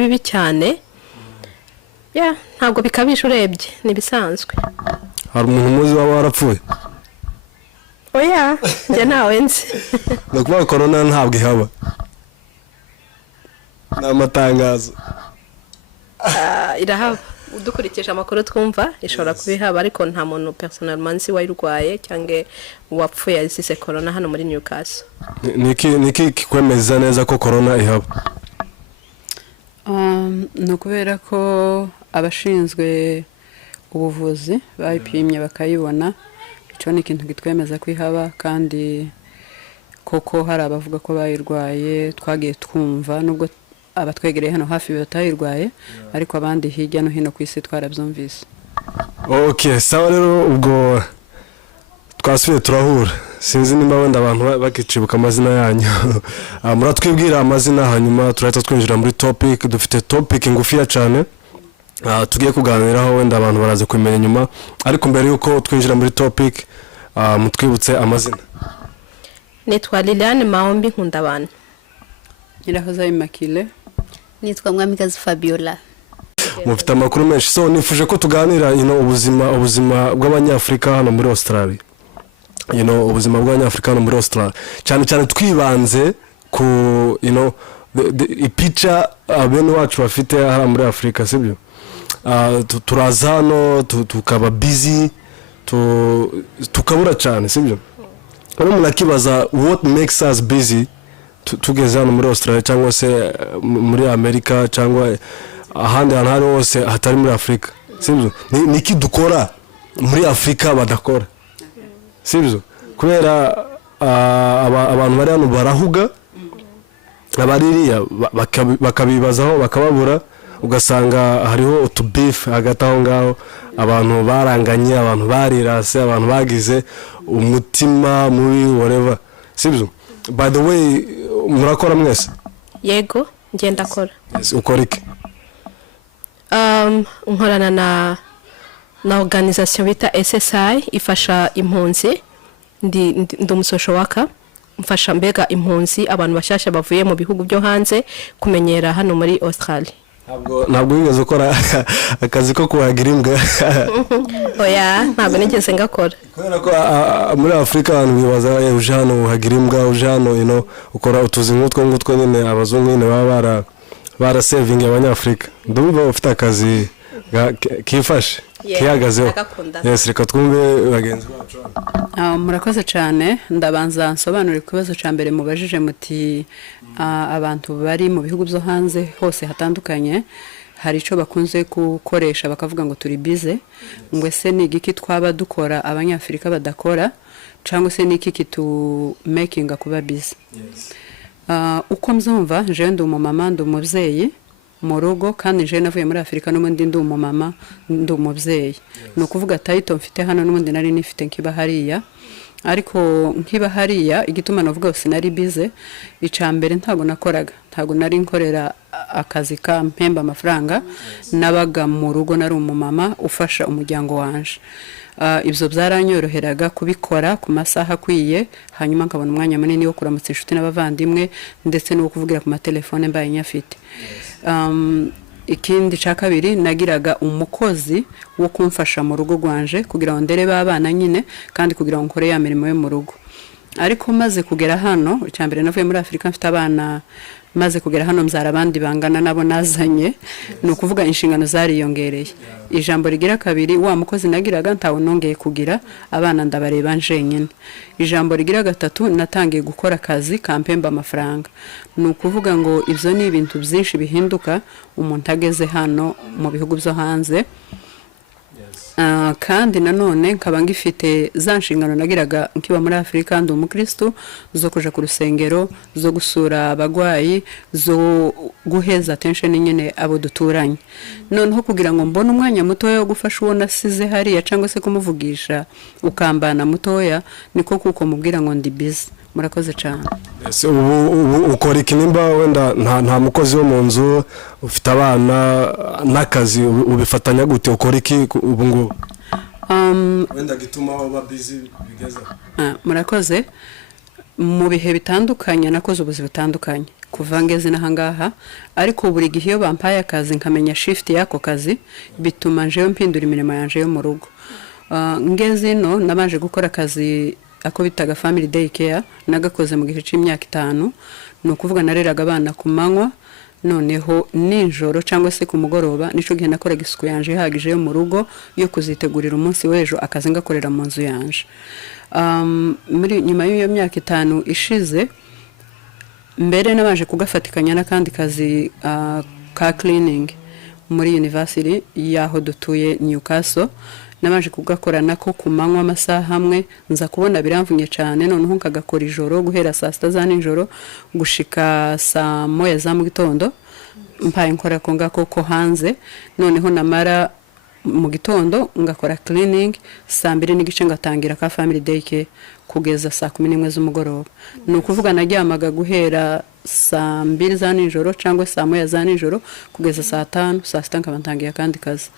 bibi cyane ntabwo bikabisha urebye nibisanzwe. Hari umuntu muzi waba warapfuye? Oya njye nawe nzi. Nakuvuga corona ntabwo ihaba. N'amatangazo. Irahaba. Udukurikije amakuru twumva ishobora kubihaba ariko nta muntu personnellement nzi wayirwaye cyangwa wapfuye yazize corona hano muri Newcastle. Niki kikwemeza neza ko corona ihaba? No kubera ko abashinzwe ubuvuzi bayipimye bakayibona, icyo ni ikintu gitwemeza kwihaba, kandi koko hari abavuga ko bayirwaye twagiye twumva nubwo abatwegereye hano hafi batayirwaye ariko abandi hirya no hino ku isi twarabyumvise. Okay, sawa rero ubwo twasubiye turahura. Sinzi nimba wenda abantu bakicibuka amazina yanyu. Muratwibwira amazina hanyuma turahita twinjira muri topic. Dufite topic ngufiya cyane tugiye kuganiraho, wenda abantu baraze kumenya nyuma, ariko mbere yuko twinjira muri topic mutwibutse amazina. Nitwa Liliane Maombi Nkundabana. Nyirahoza Immaculée. Nitwa Mwamikazi Fabiola. Mufite amakuru menshi, so nifuje ko tuganira ubuzima bw'abanyafrika hano muri Australia. Ubuzima bw'abanyafrika hano muri Australia cyane twibanze ku ipica bene wacu bafite hano muri Afrika, sibyo? Turaza hano tukaba busy, tukabura cyane, sibyo? Umuntu akibaza what makes us busy tugeze hano muri Australia cyangwa se muri Amerika cyangwa ahandi hantu hose hatari muri Afrika, sibyo? Niki dukora muri Afrika badakora, sibyo? Kubera abantu bari hano barahuga, abaririya bakabibazaho bakababura, ugasanga hariho utubeef hagati aho ngaho, abantu baranganye, abantu barirase, abantu bagize umutima muri whatever, sibyo? By the way, murakora mwese? Yego ngenda akora. Yes, ukora iki? Nkorana na organisation bita SSI ifasha impunzi. Ndi umusosho waka mfasha mbega impunzi abantu bashasha bavuye mu bihugu byo hanze kumenyera hano muri Australia. Ntabwo wigeze ukora akazi ko kuhagira imbwa? Oya, ntabwo nigeze ngakora. Kubera ko muri Afrika abantu bibaza uje hano uhagira imbwa, uje hano ukora utuzi ngutwo nyine abazungu nyine baba bara saving abanyafrika. Ndumva ufite akazi kifashe kihagazeho. Yes, reka twumve bagenzi bacu. Murakoze cyane. Ndabanza nsobanura ikibazo cya mbere mubajije muti abantu bari mu bihugu byo hanze hose hatandukanye hari ico bakunze gukoresha bakavuga ngo turi bize, ngo ese ni igiki twaba dukora abanyafrika badakora cyangwa se ni iki kitu making kuba bize. Uko mzumva je ndi umumama ndi umubyeyi mu rugo, kandi je navuye muri Afrika n'umundi ndi umumama ndi umubyeyi. No kuvuga title mfite hano n'umundi nari nifite nkiba hariya, ariko nkiba hariya igituma navuga sinari bize icambere ntago nakoraga, ntago nari nkorera akazi ka mpemba amafaranga, nabaga mu rugo nari umumama ufasha umuryango wanje. Ibyo byaranyoroheraga kubikora ku masaha akwiye, hanyuma nkabona umwanya munini wo kuramutsa inshuti n'abavandimwe ndetse no kuvugira ku matelefone mbaye nyafite. Ikindi cya kabiri nagiraga umukozi wo kumfasha mu rugo rwanje kugira ngo ndere babana nyine kandi kugira ngo nkore ya mirimo yo mu rugo. Ariko maze kugera hano, icyambere navuye muri Afrika mfite abana, maze kugera hano mzara abandi bangana nabo nazanye, no kuvuga inshingano zariyongereye. Ijambo rigira kabiri wa mukozi nagiraga ntawe nongeye kugira, abana ndabareba njenyine. Ijambo rigira gatatu natangiye gukora akazi kampemba amafaranga. No kuvuga ngo ivyo ni ibintu byinshi bihinduka umuntu ageze hano mu bihugu byo hanze. Kandi nanone nkaba ngifite za nshingano nagiraga nkiba muri Afrika ndi umukristo, zo kuja ku rusengero, zo gusura abagwayi, zo guheza attention nyine abo duturanye. Noneho kugira ngo mbone umwanya mutoya wo gufasha uwo nasize hariya cyangwa se kumuvugisha ukambana mutoya, niko kuko mubwira ngo ndi busy. Murakoze cyane. Ubu ukora iki nimba wenda nta mukozi wo mu nzu ufite abana n'akazi ubifatanya gute, ukora iki ubu ngubu wenda gituma uba busy bigeza? Murakoze. Mu bihe bitandukanye nakoze ubuzi butandukanye. kuva ngeze n'ahangaha ariko buri gihe iyo bampaye akazi nkamenya shift y'ako kazi bituma njewe mpindura imirimo yanje yo mu rugo. Ngeze no nabanje gukora akazi ako bitaga family day care nagakoze mu gihe c'imyaka 5 no kuvuga nareraga abana ku manywa noneho ninjoro cyangwa se ku mugoroba nico gihe nakoraga isuku yanje ihagije yo mu rugo yo kuzitegurira umunsi w'ejo akazi ngakorera mu nzu yanje. Muri nyuma y'iyo myaka 5 ishize mbere nabanje kugafatikanya n'akandi kazi ka cleaning muri university yaho dutuye Newcastle. Nabanje kugakora nako ku manywa amasaha hamwe nza kubona biramvunye cyane noneho nkagakora ijoro guhera saa 7 za nijoro gushika saa 1 za mu gitondo mpaye nkora ko ngako ko hanze noneho namara mu gitondo ngakora cleaning saa 2 n'igice ngatangira ka family day care kugeza saa 11 z'umugoroba. No kuvuga najyamaga guhera saa 2 za nijoro cyangwa saa 1 za nijoro kugeza saa 5 saa 6 nkabantangiye kandi kazi.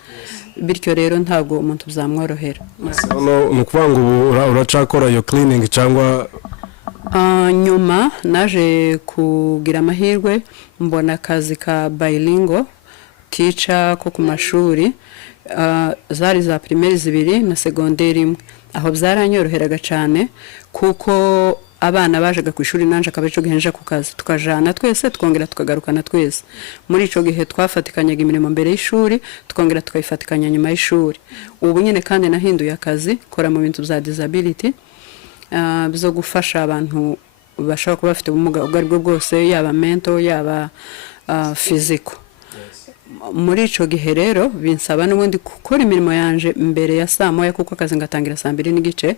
Bityo rero ntabwo umuntu byamworohera. No kuvuga ngo uracakora yo cleaning cyangwa nyuma naje kugira amahirwe mbona akazi ka bilingual teacher ko ku mashuri zari za primaire 2 na secondaire 1 aho byaranyoroheraga cyane kuko abana bajaga ku ishuri nanje akabeco gihenja ku kazi tukajana twese tukongera tukagarukana twese. Muri ico gihe twafatikanyaga imirimo mbere y'ishuri tukongera tukayifatikanya nyuma y'ishuri. Ubu nyine kandi nahinduye akazi kora mu bintu bya disability bizo gufasha abantu bashaka kuba bafite ubumuga ubwo aribwo bwose yaba mental yaba physical. Muri ico gihe rero binsaba n'ubundi gukora imirimo yanje mbere ya saa 1 kuko akazi ngatangira saa 2 n'igice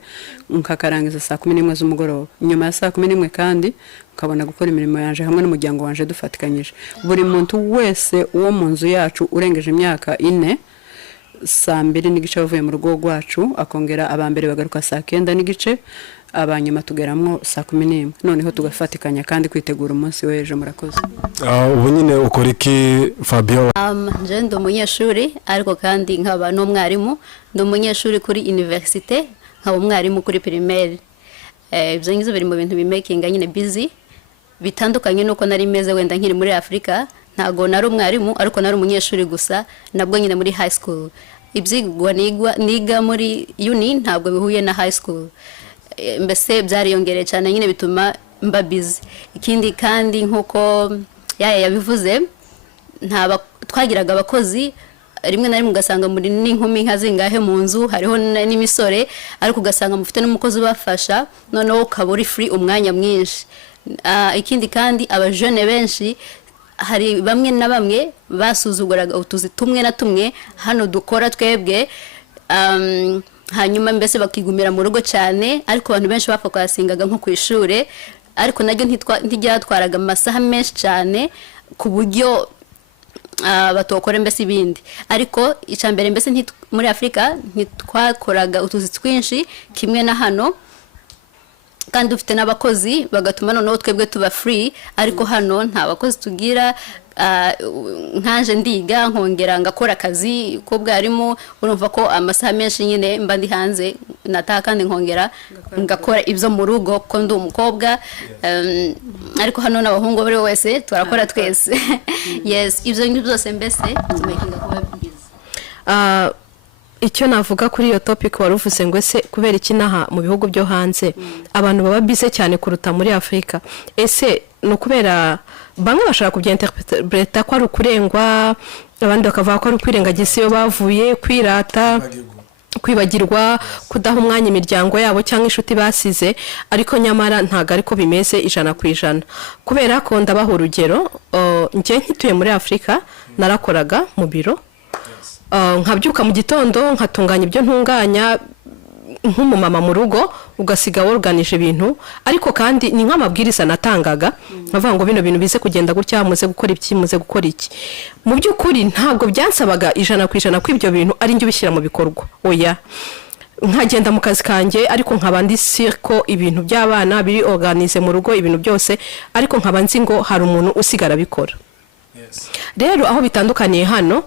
nkakarangiza saa 11 z'umugoroba. Nyuma ya saa 11 kandi nkabona gukora imirimo yanje hamwe n'umuryango wanje dufatikanyije. Buri muntu wese uwo mu nzu yacu urengeje imyaka 4 saa 2 n'igice bavuye mu rugo rwacu akongera abambere bagaruka saa 9 n'igice abanyuma tugeramwo saa 11 noneho tugafatikanya kandi kwitegura umunsi w'ejo. Murakoze. Ubu nyine ukora iki Fabiola? Je ndo umunyeshuri ariko kandi nkaba n'umwarimu ndo umunyeshuri kuri university nkaba umwarimu kuri primaire. Ibyo ngizo biri mu bintu bimakinga nyine busy bitandukanye nuko nari meze wenda nkiri muri Afrika ntago nari umwarimu ariko nari umunyeshuri gusa nabwo nyine muri high school. Ibyigwa niga muri uni ntabwo bihuye na high school. Mbese byariyongereye cyane nyine bituma mba busy. Ikindi kandi nkuko yabivuze twagiraga abakozi rimwe na rimwe ugasanga muri n'inkumi nka zingahe mu nzu hariho n'imisore ariko ugasanga mufite n'umukozi ubafasha noneho ukaba free umwanya mwinshi. Ikindi kandi abajene benshi hari bamwe na bamwe basuzuguraga utuzi tumwe na tumwe hano dukora twebwe hanyuma mbese bakigumira mu rugo cyane ariko abantu benshi bafokasingaga nko ku ishure ariko naryo ntijyatwaraga amasaha menshi cyane ku buryo batokora mbese ibindi. Ariko icambere mbese muri Afrika ntitwakoraga utuzi twinshi kimwe na hano kandi dufite n'abakozi bagatuma noneho twebwe tuba free ariko hano nta bakozi tugira. Nkanje ndiga nkongera ngakora akazi ko bwarimo urumva ko amasaha menshi nyine mba ndi hanze nataha kandi nkongera ngakora ibyo mu rugo ko ndi umukobwa ariko hano n'abahungu bari wese turakora twese. Yes, ibyo ngibyo byose mbese tumakinga kuba byiza. Icyo navuga kuri iyo topic waruvuze ngo ese kubera iki naha mu bihugu byo hanze abantu baba bize cyane kuruta muri Afrika. Ese no kubera bamwe bashaka kubyinterpreta ko ari ukurengwa abandi bakavuga ko ari ukwirengagiza iyo bavuye kwirata kwibagirwa kudaha umwanya imiryango yabo cyangwa inshuti basize ariko nyamara ntago ariko bimeze 100%. Kubera ko ndabaho urugero nje nkituye muri Afrika narakoraga mu biro nkabyuka mu gitondo nkatunganya ibyo ntunganya nk'umumama mu rugo ugasiga organize ibintu ariko kandi ni nk'amabwiriza natangaga nkavuga ngo bino bintu bize kugenda gutya muze gukora iki muze gukora iki. Mu by'ukuri ntabwo byansabaga 100% kw'ibyo bintu ari njye bishyira mu bikorwa. Oya nkagenda mu kazi kanje ariko nkabandi circle ibintu by'abana biri organize mu rugo ibintu byose ariko nkabanzi ngo hari umuntu usigara bikora. Rero aho bitandukaniye hano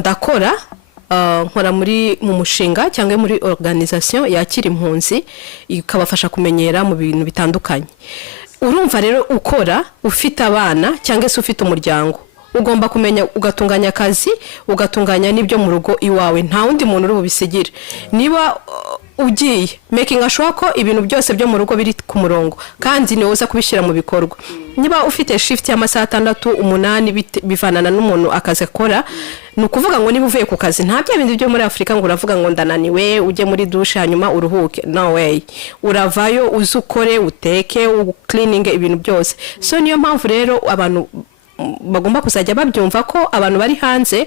ndakora nkora mu mushinga cyangwa muri organisation yakira impunzi ikabafasha kumenyera mu bintu bitandukanye. urumva rero ukora ufite abana cyangwa se ufite umuryango ugomba kumenya ugatunganya akazi ugatunganya n'ibyo mu rugo iwawe nta wundi muntu uri bubisigire niba ugiye making sure ko ibintu byose byo mu rugo biri ku murongo kandi ni uza kubishyira mu bikorwa niba ufite shift y'amasaha 6 8 bivanana n'umuntu akazi akora ni ukuvuga ngo niba uvuye ku kazi nta bya bindi byo muri Afrika ngo uravuga ngo ndananiwe ujye muri douche hanyuma uruhuke no way uravayo uzukore uteke cleaning ibintu byose so niyo mpamvu rero abantu bagomba kuzajya babyumva ko abantu bari hanze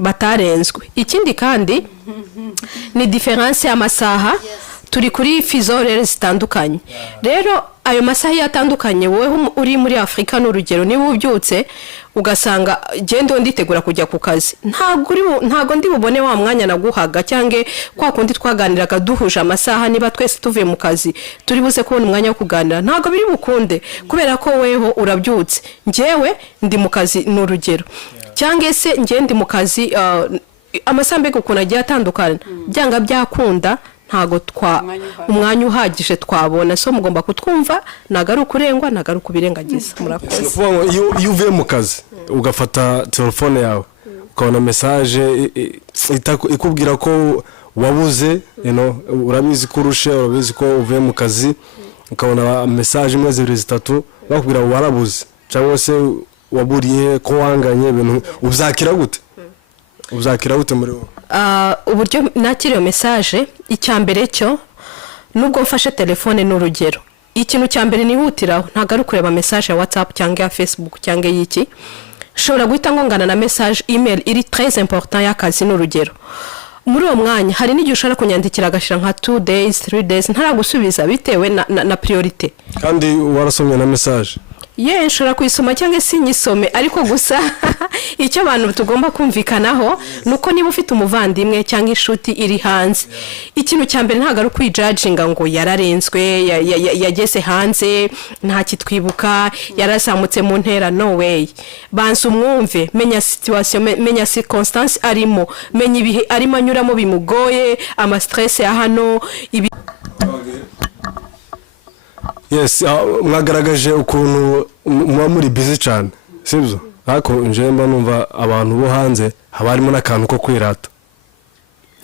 batarenzwe ikindi kandi ni difference y'amasaha turi kuri fizore zitandukanye rero ayo masaha yatandukanye wowe uri muri Afrika n'urugero niba ubyutse ugasanga gendo nditegura kujya ku kazi ntago ndi bubone wa mwanya naguhaga cyange kwa kundi twaganiraga duhuje amasaha niba twese tuvuye mu kazi turi buze kubona umwanya wo kuganira ntago biri bukunde kubera ko weho urabyutse ngewe ndi mu kazi n'urugero cyange se nge ndi mu kazi amasambe gukuna agiye atandukana byanga byakunda ntago umwanya uhagije twabona so mugomba kutwumva nagaruka urengwa nagaruka ubirengagiza murakoze iyo uvuye mu kazi ugafata telefone yawe ukabona message ikubwira ko wabuze urabizi ko urushe urabizi ko uvuye mu kazi ukabona message imwe 2 bakubwira warabuze cyangwa se waburiye ko wanganye ibintu ubyakira gute muri wowe uburyo nakiriye message icyambere cyo nubwo mfashe telefone n'urugero ikintu cyambere nihutiraho ntagaruka kureba message ya WhatsApp cyangwa ya Facebook cyangwa yiki shobora guhita ngongana na message email iri très important y'akazi n'urugero muri uwo mwanya hari n'igihe ushaka kunyandikira agashira nka 2 days 3 days ntaragusubiza bitewe na priority kandi warasomye na message nshobora kuyisoma cyangwa se nyisome ariko gusa icyo abantu tugomba kumvikanaho nuko niba ufite umuvandimwe cyangwa inshuti iri hanze ikintu cyambere ntago ari kwijudginga ngo yararenzwe yageze hanze nta kitwibuka yarazamutse mu ntera no way banza umwumve menya situation menya circonstance arimo menya ibihe arimo anyuramo bimugoye ama stress ya hano yes mwagaragaje ukuntu muba muri busy cyane sibyo ariko nje mba numva abantu bo hanze haba harimo n'akantu ko kwirata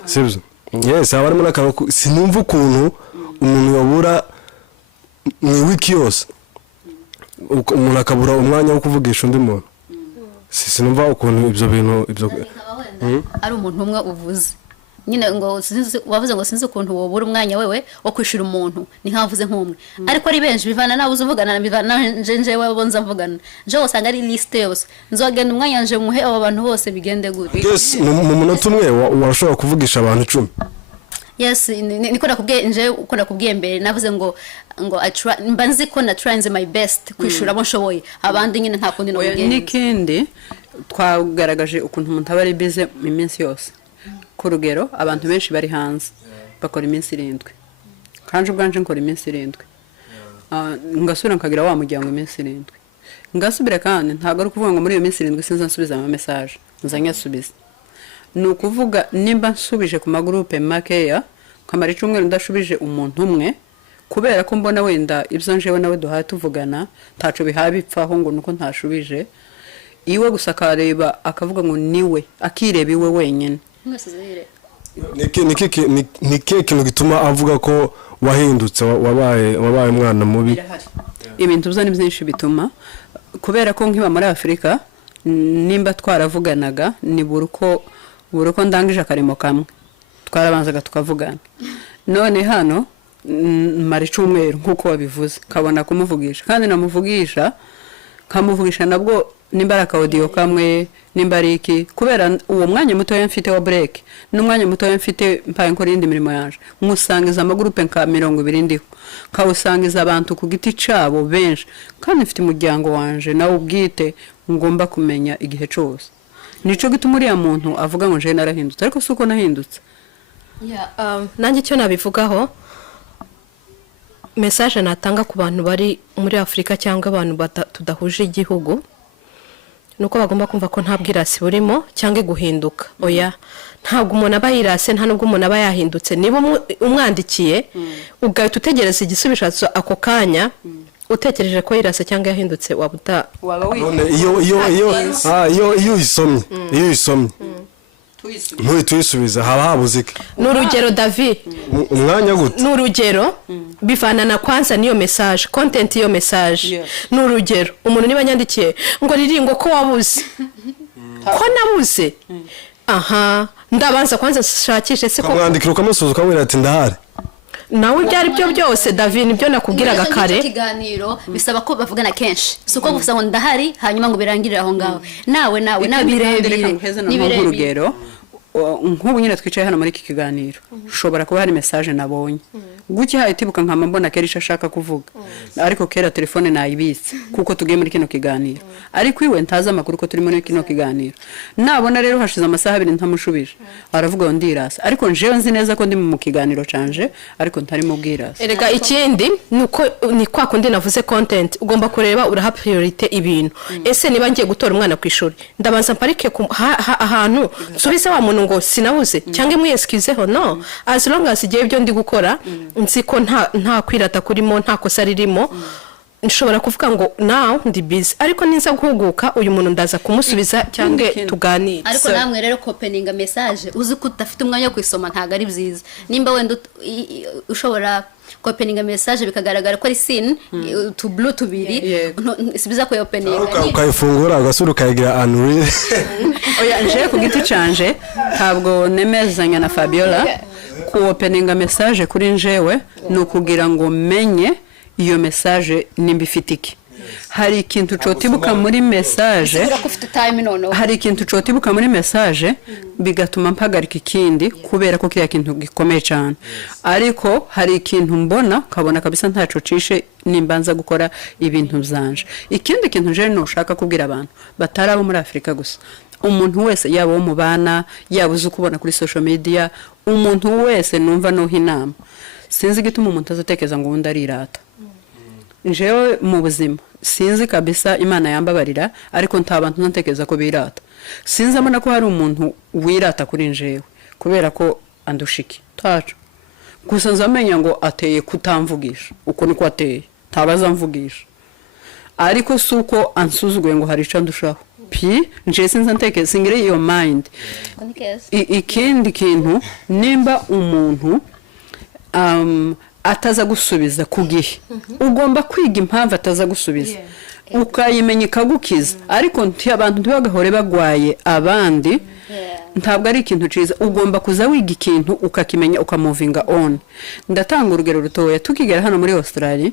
sibyo yes haba harimo n'akantu sinumva ukuntu umuntu yabura mu wiki yose umuntu akabura umwanya wo kuvugisha undi muntu sinumva ukuntu ibyo bintu ari umuntu umwe uvuze nyine ngo wavuze ngo sinzi ukuntu wobura umwanya wewe wo kwishura umuntu ni nkavuze nk'umwe ariko ari benshi bivana nabuze uvugana bivana nje wewe bonza mvugana nje usanga ari liste yose nzogenda umwanya nje muhe abo bantu bose bigende gute yes mu munota umwe warashobora kuvugisha abantu 10 yes niko nakubwiye nje uko nakubwiye mbere navuze ngo mbanzi ko na trying my best kwishura abo nshoboye abandi nyine nta kundi no bigende nikindi twagaragaje ukuntu umuntu aba ari busy mu minsi yose ku rugero abantu benshi bari hanze bakora iminsi 7 kanje ubwanje nkora iminsi 7 ngasubira nkagira wa mujyango iminsi 7 ngasubira kandi ntago ari kuvuga ngo muri iyo minsi 7 sinza nsubiza ama message nzanya subiza ni ukuvuga nimba nsubije ku magroupe makeya kamara icumweru ndashubije umuntu umwe kubera ko mbona wenda ibyo njewe nawe duhaye tuvugana taco bihabipfaho ngo nuko ntashubije iwe gusa kareba akavuga ngo niwe akireba iwe wenyene niki kintu gituma avuga ko wahindutse wabaye umwana mubi ibintu byo ni byinshi bituma kubera ko nkiba muri Afrika nimba twaravuganaga ni buruko ndangije akarimo kamwe twarabanzaga tukavugana none hano mari cyumweru nkuko wabivuze kabona kumuvugisha kandi namuvugisha kamuvugisha nabwo nimbaraka audio kamwe nimbariki kubera uwo mwanya muto mfite wa break n'umwanya muto mfite mpaye nkora indi mirimo yanje musangiza amagroupe nka 20 ndiho kawusangiza abantu ku giti cabo benshi kandi mfite umuryango wanje nawe ubwite ngomba kumenya igihe cyose nico gituma uri ya muntu avuga ngo je narahindutse ariko suko nahindutse nanjye cyo nabivugaho message natanga ku bantu bari muri Afrika cyangwa abantu tudahuje igihugu nuko bagomba kumva ko nta bwirasi burimo cyangwa guhinduka oya ntabwo umuntu aba yirase nta nubwo umuntu aba yahindutse niba umwandikiye ugahita utegereza igisubizo ako kanya utekereje ko yirase cyangwa yahindutse waba none iyo uyisomye tuyisubiza haba habuze iki ni urugero David umwanya gute ni urugero bivana na kwanza niyo message content iyo message ni urugero umuntu niba nyandikiye ngo riringo ko wabuze ko nabuze aha ndabanza kwanza shakishe se ko mwandikira ukamusuza ukamwira ati ndahari nawe byari byo byose David nibyo nakubwiraga kare ikiganiro bisaba ko bavugana kenshi suko gusa ngo ndahari hanyuma ngo birangirire aho ngaho nawe birebire ni urugero nk'ubu nyine twicaye hano muri iki kiganiro ushobora kuba hari message nabonye guki hayitibuka nkama mbona kerisha ashaka kuvuga ariko kera telefone nayibitse kuko tugiye muri kino kiganiro ariko iwe ntaza amakuru ko turi muri kino kiganiro nabona rero hashize amasaha 2 ntamushubije aravuga ngo ndirasa ariko njewe nzi neza ko ndi mu kiganiro canje ariko ntari mu bwirasa erega ikindi nuko ni kwa kundi navuze content ugomba kureba uraha priority ibintu ese niba ngiye gutora umwana ku ishuri ndabanza mparike ahantu subise wa muntu ngo sinabuze cyangwa mwiyeskizeho no as long as igiye byo ndi gukora nzi ko nta kwirata kurimo nta kosa ririmo nshobora kuvuga ngo now ndi busy ariko ninza guhuguka uyu muntu ndaza kumusubiza cyangwa tuganire ariko namwe rero opening message uzi ko udafite umwanya wo kwisoma ntago ari byiza nimba wenda ushobora opening message bikagaragara ko ari scene to blue tubiri sibiza ko opening ukayifungura agasura ukayigira unreal oya nje ku giti canje ntabwo nemezanya na Fabiola ku opening message kuri njewe no kugira ngo menye iyo message nimbifitiki hari ikintu cotibuka muri message hari ikintu cotibuka muri message bigatuma mpagarika ikindi kubera ko kiya kintu gikomeye cyane ariko hari ikintu mbona kabona kabisa ntaco cishe nimbanza gukora ibintu byanje ikindi kintu je no ushaka kubwira abantu batarabo muri Afrika gusa umuntu wese yaba wo mubana yaba uzi kubona kuri social media umuntu wese numva no hinama sinzi gituma umuntu azatekeza ngo ubundi arirata njewe mu buzima sinzi kabisa Imana yambabarira ariko ntabantu ntatekeza ko birata sinzi amana ko hari umuntu wirata kuri njewe kubera ko andushiki taco gusa nzamenya ngo ateye kutamvugisha uko niko ateye ntabaza mvugisha ariko suko ansuzuguye ngo hari ico ndushaho nje sinzi ntekeza singire iyo mind ikindi kintu nimba umuntu ataza gusubiza ku gihe ugomba kwiga impamvu ataza gusubiza ukayimenya ikagukiza ariko abantu ntibagahore bagwaye abandi ntabwo ari ikintu ciza ugomba kuza wiga ikintu ukakimenya ukamovinga on ndatanga urugero rutoya tukigera hano muri Australia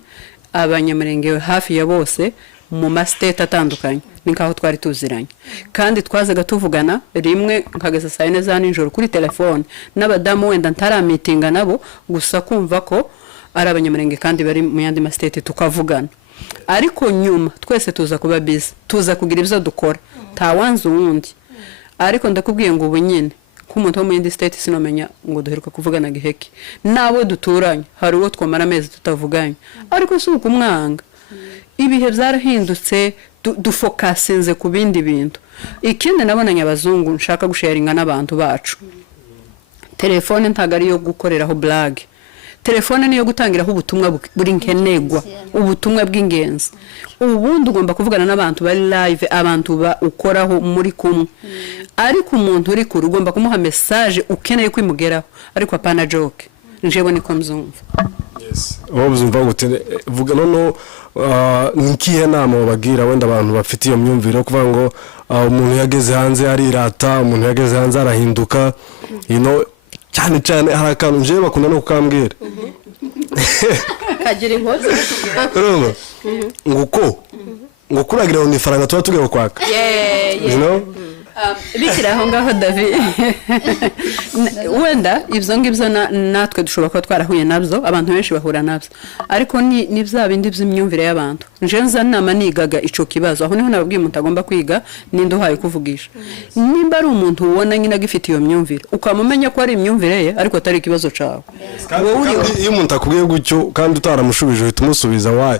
abanyamurenge hafi ya bose mu mastate atandukanye ninkaho twari tuziranye kandi twazaga tuvugana rimwe nkageza saa 4 za nijoro kuri telefone n'abadamu wenda ntara meetinga nabo gusa kumva ko ari abanyamurenge kandi bari mu yandi mastate tukavugana ariko nyuma twese tuza kuba busy tuza kugira ibyo dukora tawanze uwundi ariko ndakubwiye ngo ubu nyine kumuntu wo mu yindi state sinomenya ngo duheruka kuvugana giheke nabo duturanye hari uwo twamara amezi tutavuganye ariko si ukumwanga ibihe byarahindutse dufokasinze ku bindi bintu ikindi nabonanye abazungu nshaka gusharinga n'abantu bacu telefone ntago ari yo gukoreraho blog telefone niyo gutangiraho ubutumwa buri nkenegwa ubutumwa bw'ingenzi ubundi ugomba kuvugana n'abantu bari live abantu ba ukoraho muri kumwe ariko umuntu uri ku ugomba kumuha message ukeneye kwimugeraho ariko apana joke njewe niko mzumva wabuzumva gute vuga none nikihe nama babagira wenda abantu bafite iyo myumvire kuvuga ngo umuntu yageze hanze arirata umuntu yageze hanze arahinduka cyane harakantu nje bakunda no kukambwira kagira inkozi ngo kuragira ngo nifaranga tuba tugiye kwaka bikira aho ngaho David wenda ibyo ngibyo natwe dushobora kuba twarahuye nabyo abantu benshi bahura nabyo ariko ni bya bindi by'imyumvire y'abantu nje nza nama nigaga ico kibazo aho niho nababwiye umuntu agomba kwiga ninde uhaye kuvugisha nimba ari umuntu ubona nyine agifite iyo myumvire ukamumenya ko ari imyumvire ye ariko atari ikibazo cawe iyo umuntu akubwiye gutyo kandi utaramushubije uhita umusubiza waye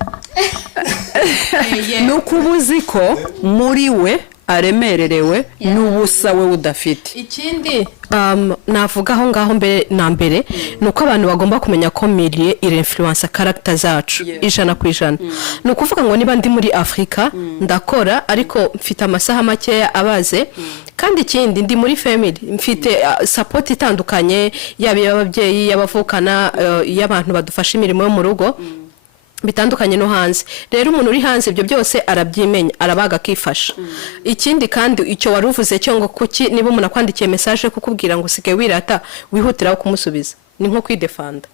nuko ubuzi ko muri we aremererewe n'ubusa we udafite. Ikindi navuga aho ngaho mbere na mbere nuko abantu bagomba kumenya ko milieu influence character zacu ijana ku ijana. Ni ukuvuga ngo niba ndi muri Afrika ndakora ariko mfite amasaha makeya abaze, kandi ikindi ndi muri family mfite support itandukanye yaba y'ababyeyi, y'abavukana, y'abantu badufasha imirimo yo mu rugo bitandukanye no hanze. Rero umuntu uri hanze ibyo byose arabyimenya, arabaga akifasha. Ikindi kandi icyo waruvuze cyo ngo kuki niba umuntu akwandikiye message kukubwira ngo usige wirata wihutira kumusubiza, ni nko kwidefanda.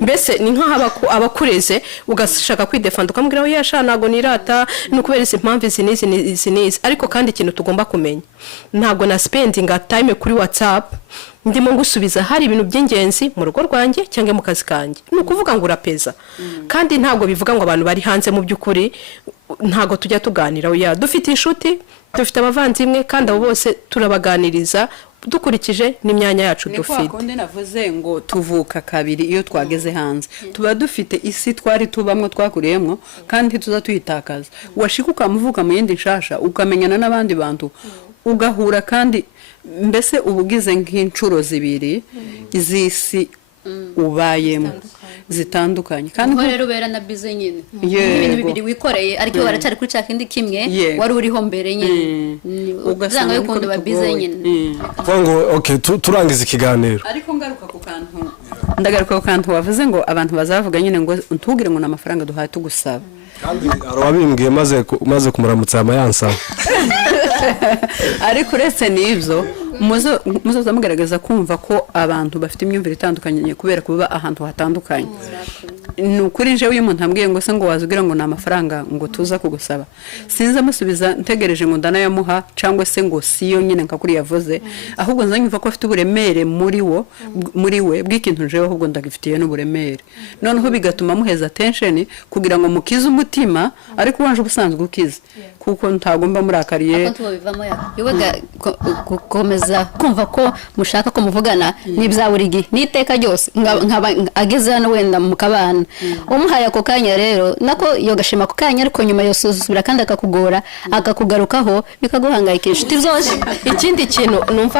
Mbese ni nko abakureze ugashaka kwidefanda ukamubwira ngo yasha nago nirata nukubera izi mpamvu izi, ariko kandi ikintu tugomba kumenya ntago na spending time kuri WhatsApp ndimo ngusubiza hari ibintu by'ingenzi mu rugo rwanjye cyangwa mu kazi kanjye. Ni ukuvuga ngo urapeza, kandi ntago bivuga ngo abantu bari hanze mu by'ukuri ntago tujya tuganira. Oya, dufite inshuti, dufite abavandimwe, kandi abo bose turabaganiriza dukurikije n'imyanya yacu dufite. Niko konde navuze ngo tuvuka kabiri iyo twageze hanze, tuba dufite isi twari tubamwe twakuriyemo kandi tuza tuyitakaza. Washika ukamuvuka mu yindi nshasha ukamenyana n'abandi bantu ugahura, kandi mbese ubugize nk'incuro zibiri izisi ubayemo zitandukanye. Kandi ko rero ubera na bize nyine ibintu bibiri wikoreye ariko baracari kuri cya kindi kimwe wari uriho mbere nyine ugasanga yo kundi babize nyine. Ngo okay turangiza ikiganiro, ariko ndagaruka ku kantu wavuze ngo abantu bazavuga nyine ngo ntugire ngo n'amafaranga duhaye tugusaba, kandi arabimbwiye maze kumuramutsa amayansa. Ariko uretse n'ibyo muzoza mugaragaza kumva ko abantu bafite imyumvire itandukanye kubera kuba ahantu hatandukanye. Ni ukuri nje uyu muntu ambwiye ngo se ngo wazugira ngo n'amafaranga ngo tuza kugusaba, sinza musubiza ntegereje ngo ndanayamuha cyangwa se ngo siyo nyine nka kuri yavuze, ahubwo nzanyumva ko afite uburemere muri we bw'ikintu njewe ahubwo ndagifitiye n'uburemere, noneho bigatuma muheza attention kugira ngo mukize umutima, ariko wanje ubusanzwe ukize kuko ntagomba murakariye gukomeza kumva ko mushaka ko muvugana n'ibyawurigi n'iteka ryose nkaba ageze hano wenda mukabana umuhaye ako kanya rero nako yogashima ako kanya, ariko nyuma yosuzubira kandi akakugora akakugarukaho bikaguhangayikisha. Ikindi kintu numva